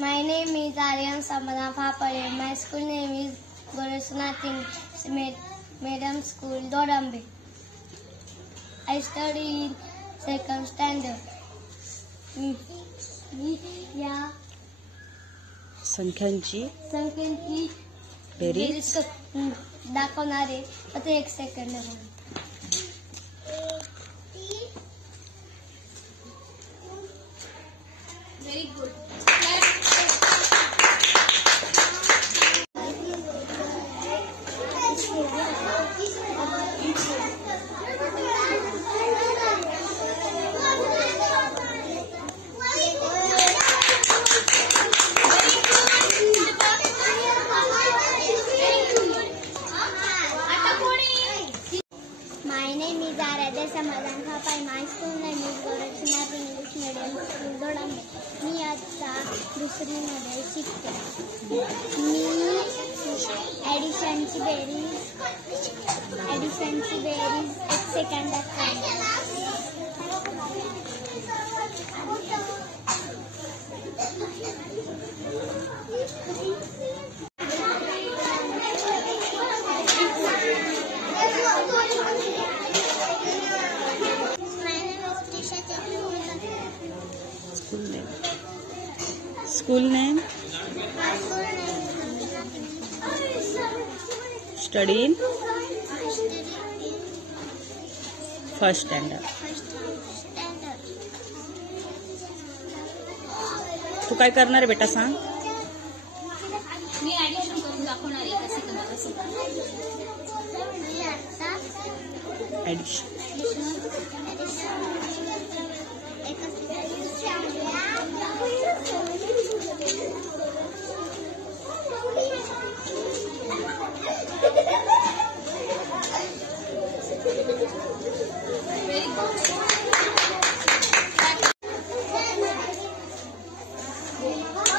My name is Aryan Samana Papare. My school name is Goreshnath English Medium School, Dorambe. I study in second standard. या संख्यांची berries दाखवणारे आता 1 second. Very good. My name is Aradhya Samadan Papai. My school name is Goreshnath English Medium School, Dorambe. मी आता 2री मध्ये शिकते. मी ॲडिशनची berries 1 सेकंदात काढते. School name. Study in first standard. तू काय करणार आहे बेटा सांग. मी ॲडिशन करून दाखवणार आहे. ॲडिशन. Very good.